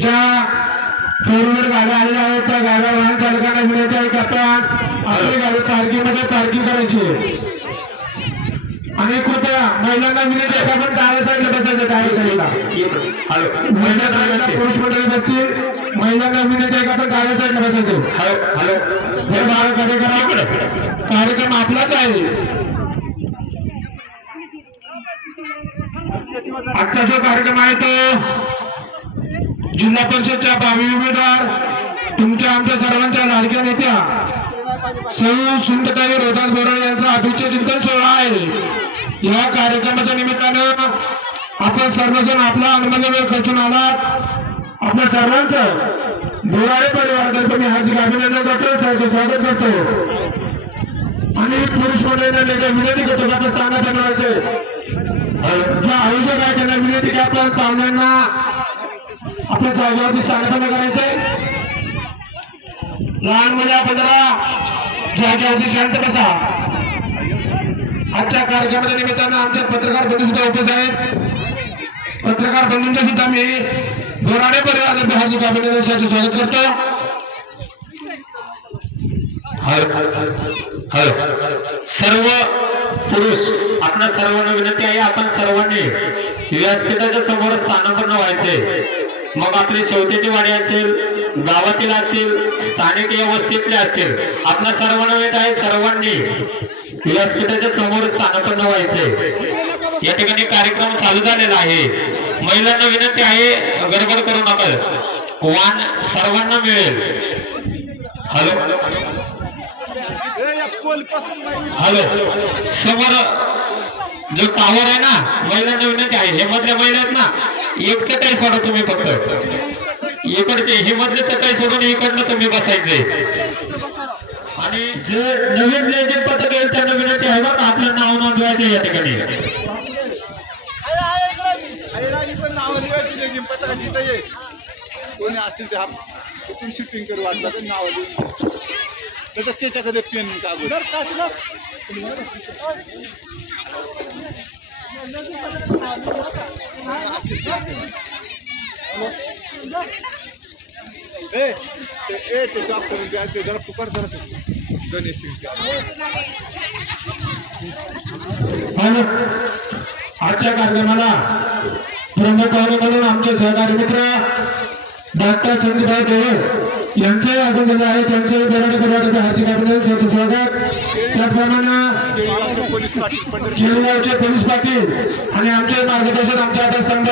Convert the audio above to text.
ज्या फोरव्हीलर गाड्या आलेल्या आहेत त्या गाड्या वाहन चालकांना विनंती आहे की आपण आपली गाडी पार्किंगमध्ये पार्किंग करायची आणि कृपया महिलांना विनंती आहे की आपण डाव्या साईडला बसायचं डाव्या साईडला महिला साईडला पुरुष मंडळी बसतील महिलांना विनंती आहे की आपण डाव्या साईडला बसायचं हे कार्यक्रम आपलाच आहे आजचा जो कार्यक्रम आहे तो जिल्हा परिषदच्या भावी उमेदवार तुमच्या आमच्या सर्वांच्या लाडक्या नेत्या सौ सुंदरताई रोदास बोराळे यांचा अभिष्ट चिंतन सोहळा आहे। या कार्यक्रमाच्या निमित्तानं आपण सर्वजण आपला अनुभव वेळ खर्चून आलात आपल्या सर्वांचं बोराळे परिवारातर्फे मी हार्दिक अभिनंदन करतो सहर्ष स्वागत करतो आणि पुरुष मंडळींना विनंती करतो की आपण ताना बनवायचे ज्या आयोजक आहे त्यांना विनंती की आपण पाहुण्यांना आपल्या जागेवरती स्थानापन्न करायचंय लहान मुला 15 जागेवरती शांत बसा। आजच्या कार्यक्रमाच्या निमित्तानं आमचे पत्रकार बंधू सुद्धा उपस्थित आहेत पत्रकार बंधूंचे सुद्धा मी बोराळे परिवारातर्फे हार्दिक अभिनंदन स्वागत करतो। सर्व पुरुष आपल्या सर्वांना विनंती आहे आपण सर्वांनी व्यासपीठाच्या समोर स्थानापन्न व्हायचे मग आपली शेवटेची वाडी असेल गावातील असतील स्थानिक या वस्तीतले असतील आपल्या सर्वांना विनंती आहे सर्वांनी व्यासपीठाच्या समोर स्थानापन्न व्हायचे। या ठिकाणी कार्यक्रम चालू झालेला आहे महिलांना विनंती आहे गडबड करू नका वाण सर्वांना मिळेल। हॅलो समोर जो टावर आहे ना महिलांना विनंती आहे हे मधल्या महिला आहेत ना एक चटाई सोडा तुम्ही फक्त इकडचे हे मधले चटाई सोडून इकडनं तुम्ही बसायचे आणि जे नवीन लेझिम पथक येईल त्यांना विनंती आहे बघा आपलं नाव नोंदवायचे या ठिकाणी नाव लिहायची लेझिम पथकाची कोणी असतील ते शूटिंग करू वाटलं तर नाव लिहून त्याच्याकडे पेन कागद ते डॉक्टर ते जरा पुकार करत गणेश आजच्या कार्यक्रमाला प्रमुख म्हणून आमचे सहकारी मित्र डॉक्टर संदीपभाई देवस यांचे आगमन झाले आहे त्यांचे बोराळे परिवारातर्फे हार्दिक अभिनंदन स्वागत। त्याचप्रमाणे खेळगावचे पोलीस पाटील आणि आमचे मार्गदर्शक आमचे आधारस्तंभ